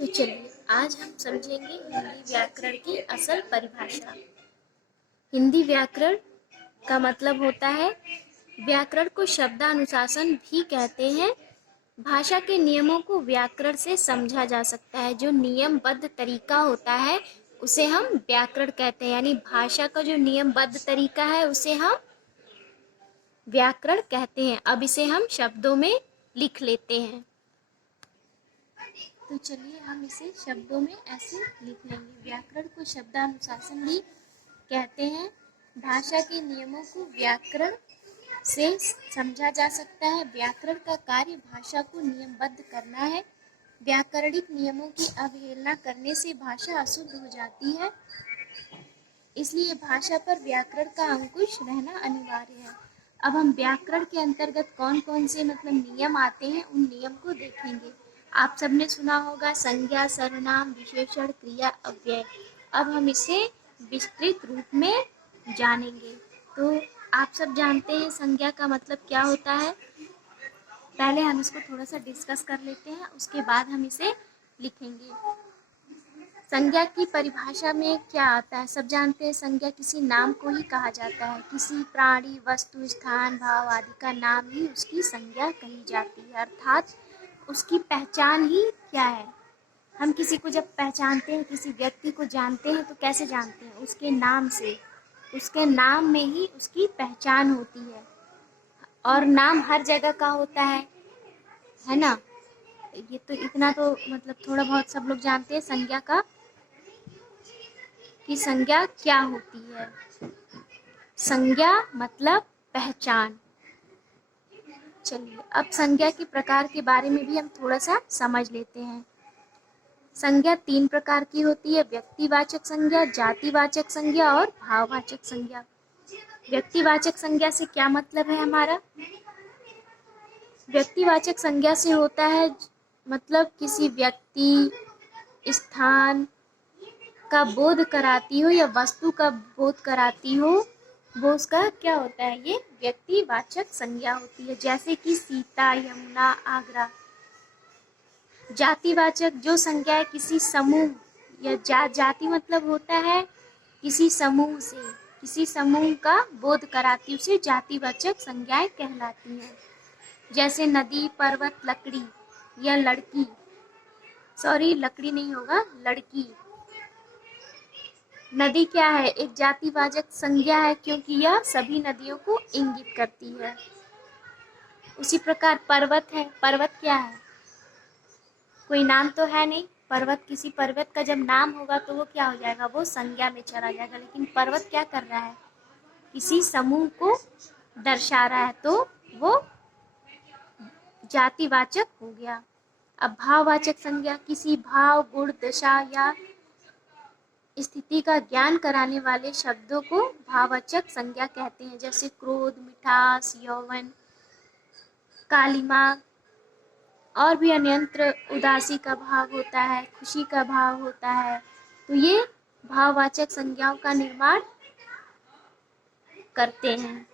तो चलिए आज हम समझेंगे हिंदी व्याकरण की असल परिभाषा। हिंदी व्याकरण का मतलब होता है, व्याकरण को शब्दानुशासन भी कहते हैं। भाषा के नियमों को व्याकरण से समझा जा सकता है। जो नियमबद्ध तरीका होता है उसे हम व्याकरण कहते हैं, यानी भाषा का जो नियमबद्ध तरीका है उसे हम व्याकरण कहते हैं। अब इसे हम शब्दों में लिख लेते हैं। तो चलिए हम इसे शब्दों में ऐसे लिख लेंगे। व्याकरण को शब्दानुशासन भी कहते हैं। भाषा के नियमों को व्याकरण से समझा जा सकता है। व्याकरण का कार्य भाषा को नियमबद्ध करना है। व्याकरणिक नियमों की अवहेलना करने से भाषा अशुद्ध हो जाती है, इसलिए भाषा पर व्याकरण का अंकुश रहना अनिवार्य है। अब हम व्याकरण के अंतर्गत कौन कौन से नियम आते हैं उन नियम को देखेंगे। आप सबने सुना होगा संज्ञा, सर्वनाम, विशेषण, क्रिया, अव्यय। अब हम इसे विस्तृत रूप में जानेंगे। तो आप सब जानते हैं संज्ञा का मतलब क्या होता है। पहले हम इसको थोड़ा सा डिस्कस कर लेते हैं, उसके बाद हम इसे लिखेंगे। संज्ञा की परिभाषा में क्या आता है, सब जानते हैं। संज्ञा किसी नाम को ही कहा जाता है। किसी प्राणी, वस्तु, स्थान, भाव आदि का नाम ही उसकी संज्ञा कही जाती है, अर्थात उसकी पहचान ही क्या है। हम किसी को जब पहचानते हैं, किसी व्यक्ति को जानते हैं तो कैसे जानते हैं, उसके नाम से। उसके नाम में ही उसकी पहचान होती है, और नाम हर जगह का होता है ना। ये तो इतना तो मतलब थोड़ा बहुत सब लोग जानते हैं संज्ञा का, कि संज्ञा क्या होती है। संज्ञा मतलब पहचान। चलिए अब संज्ञा के प्रकार के बारे में भी हम थोड़ा सा समझ लेते हैं। संज्ञा 3 प्रकार की होती है: व्यक्तिवाचक संज्ञा, जातिवाचक संज्ञा और भाववाचक संज्ञा। व्यक्तिवाचक संज्ञा से क्या मतलब है हमारा? व्यक्तिवाचक संज्ञा से होता है मतलब किसी व्यक्ति, स्थान का बोध कराती हो या वस्तु का बोध कराती हो, वो उसका क्या होता है, ये व्यक्तिवाचक संज्ञा होती है। जैसे कि सीता, यमुना, आगरा। जातिवाचक जो संज्ञा है किसी समूह या जाति मतलब होता है किसी समूह से, किसी समूह का बोध कराती, उसे जातिवाचक संज्ञाएं कहलाती हैं। जैसे नदी, पर्वत, लकड़ी या लड़की। सॉरी, लकड़ी नहीं होगा, लड़की। नदी क्या है, एक जातिवाचक संज्ञा है क्योंकि यह सभी नदियों को इंगित करती है। उसी प्रकार पर्वत है। पर्वत क्या है, कोई नाम तो है नहीं। पर्वत, किसी पर्वत का जब नाम होगा तो वो क्या हो जाएगा, वो संज्ञा में चला जाएगा। लेकिन पर्वत क्या कर रहा है, किसी समूह को दर्शा रहा है, तो वो जातिवाचक हो गया। अब भाववाचक संज्ञा किसी भाव, गुण, दशा या स्थिति का ज्ञान कराने वाले शब्दों को भाववाचक संज्ञा कहते हैं। जैसे क्रोध, मिठास, यौवन, कालिमा, और भी अन्यत्र उदासी का भाव होता है, खुशी का भाव होता है। तो ये भाववाचक संज्ञाओं का निर्माण करते हैं।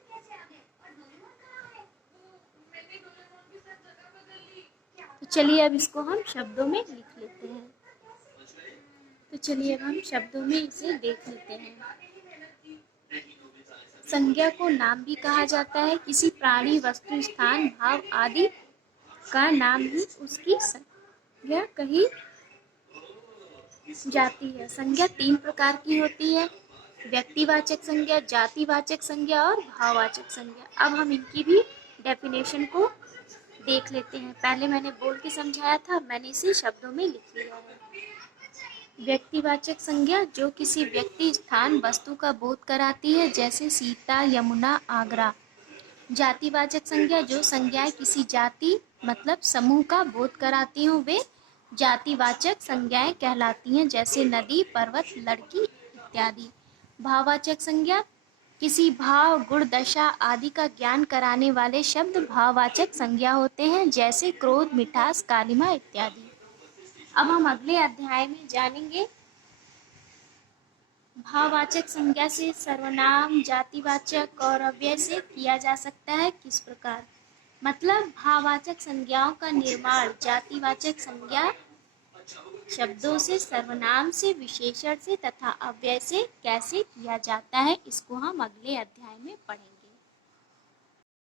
तो चलिए अब इसको हम शब्दों में लिख लेते हैं। तो चलिए अब हम शब्दों में इसे देख लेते हैं। संज्ञा को नाम भी कहा जाता है। किसी प्राणी, वस्तु, स्थान, भाव आदि का नाम ही उसकी संज्ञा कही जाती है। संज्ञा 3 प्रकार की होती है: व्यक्तिवाचक संज्ञा, जातिवाचक संज्ञा और भाववाचक संज्ञा। अब हम इनकी भी डेफिनेशन को देख लेते हैं। पहले मैंने बोल के समझाया था, मैंने इसे शब्दों में लिख लिया है। व्यक्तिवाचक संज्ञा जो किसी व्यक्ति, स्थान, वस्तु का बोध कराती है, जैसे सीता, यमुना, आगरा। जातिवाचक संज्ञा जो संज्ञाएं किसी जाति मतलब समूह का बोध कराती हूँ, वे जातिवाचक संज्ञाएं कहलाती हैं। जैसे नदी, पर्वत, लड़की इत्यादि। भाववाचक संज्ञा किसी भाव, गुण, दशा आदि का ज्ञान कराने वाले शब्द भाववाचक संज्ञा होते हैं। जैसे क्रोध, मिठास, कालिमा इत्यादि। अब हम अगले अध्याय में जानेंगे भाववाचक संज्ञा से सर्वनाम, जातिवाचक और अव्यय से किया जा सकता है किस प्रकार। मतलब भाववाचक संज्ञाओं का निर्माण जातिवाचक संज्ञा शब्दों से, सर्वनाम से, विशेषण से तथा अव्यय से कैसे किया जाता है, इसको हम अगले अध्याय में पढ़ेंगे।